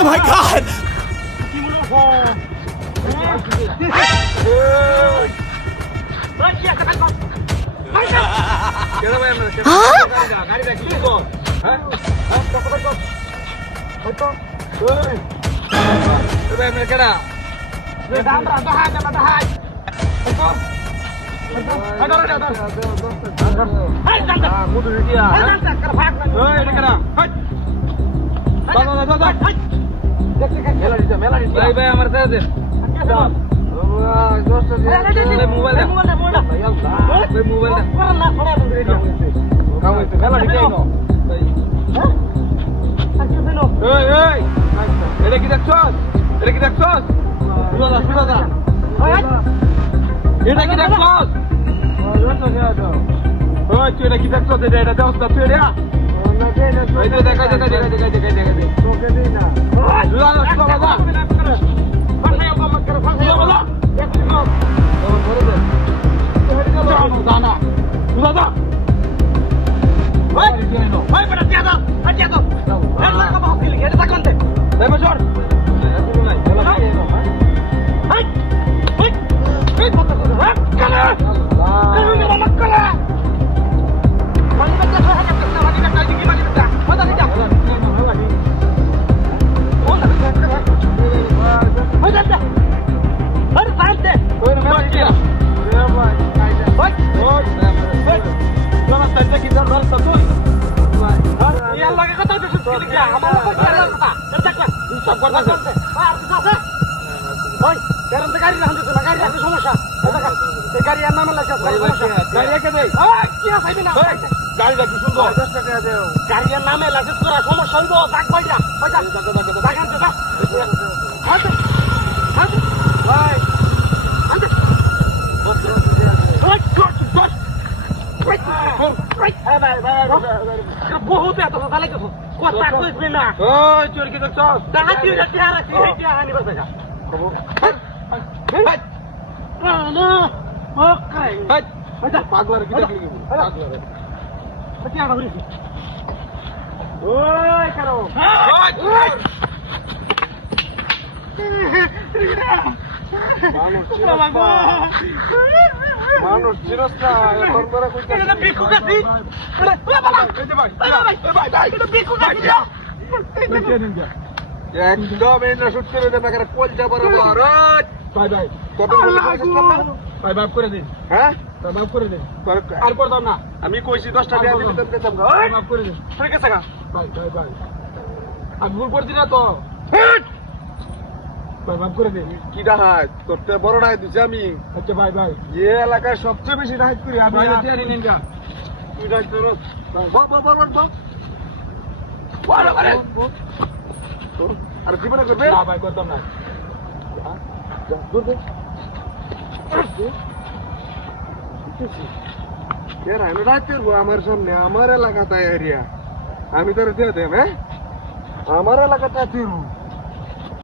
Oh my god! আমি কইছি 10টা টাকা দিতে মাফ করে দিন ঠিক আছে ভাই আমি ভুল করছি না তো ভাই মাফ করে দিন কি ডাহাত তোরতে বড় ডাহাত দিছি আমি আচ্ছা ভাই এই এলাকায় সবচেয়ে বেশি ডাহাত করি আমি টিয়ারি নিন গা তুই ডাহাত করস বড় করে আর জীবনে করবে না ভাই করতাম না আমার সামনে আমার এলাকাতে এরিয়া আমি তোর দিয়ে দেব হ্যাঁ আমার এলাকাটা তুই